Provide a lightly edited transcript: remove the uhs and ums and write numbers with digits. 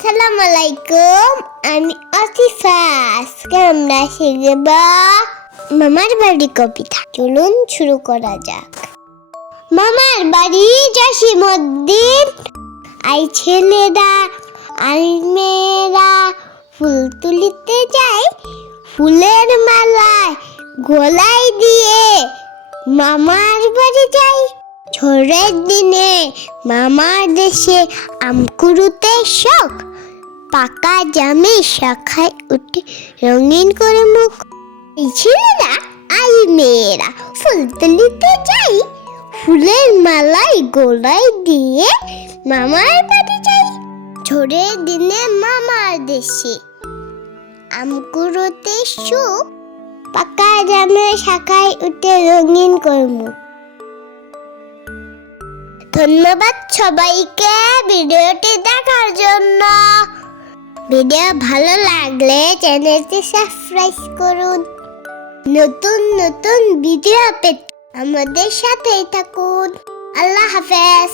আসসালামু আলাইকুম, আমি আসিফা। আজকে আমরা শিখব মামার বাড়ি কবিতা। চলুন শুরু করা যাক। মামার বাড়ি যাসি মদ্দিন, আই ছেলেরা আই মেয়েরা ফুল তুলিতে যায়, ফুলের মালায় গলায় দিয়ে মামার বাড়ি যাই। ঝড়ের দিনে মামার দেশে আম কুড়ুতে শখ, পাকা জামে শাখায় উঠে রঙিন করে মুখ। এই ছেলেরা আই মেয়েরা ফুল তুলিতে যাই, ফুলের মালায় গলায় দিয়ে মামার বাড়ি যাই। ঝড়ের দিনে মামার দেশে আম কুড়ুতে সুখ, পাকা জামে শাখায় উঠে রঙিন করে মুখ। ধন্যবাদ সবাইকে ভিডিওটি দেখার জন্য। ভিডিও ভালো লাগলে চ্যানেলটি সাবস্ক্রাইব করুন। নতুন নতুন ভিডিও পেতে আমাদের সাথেই থাকুন। আল্লাহ হাফেজ।